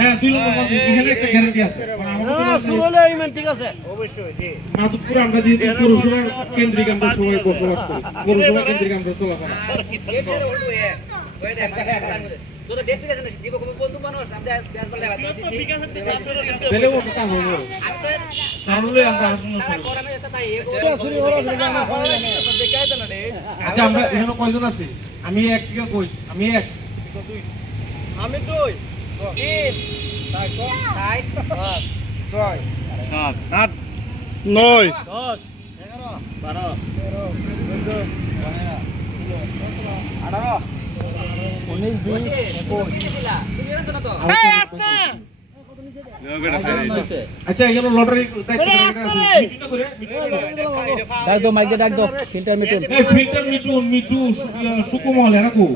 হ্যাঁ 2 নম্বর পাচ্ছি, এখানে একটা গ্যারান্টি আছে। শুরু হলে ইমান ঠিক আছে অবশ্যই জি। মাধবপুরে আমরা যেহেতু পৌরসভা কেন্দ্রিক আমরা সবাই বসবাস করি, পৌরসভা কেন্দ্রিক আমরা চলাফেরা। তাহলে ওটা কাজ হবে। তাহলে আমরা আসুন। আচ্ছা আমরা এখানে কয়জন আছি? আমি এক থেকে কই? আমি এক। আমি 2 3 4 5 6 7 9 10 11 12 13 14 আচ্ছা এখানে লটারি ডাক দাও মাইকে ডাক দাও ফিল্টার মিটুন ফিল্টার মিটু সুকুমল এরকম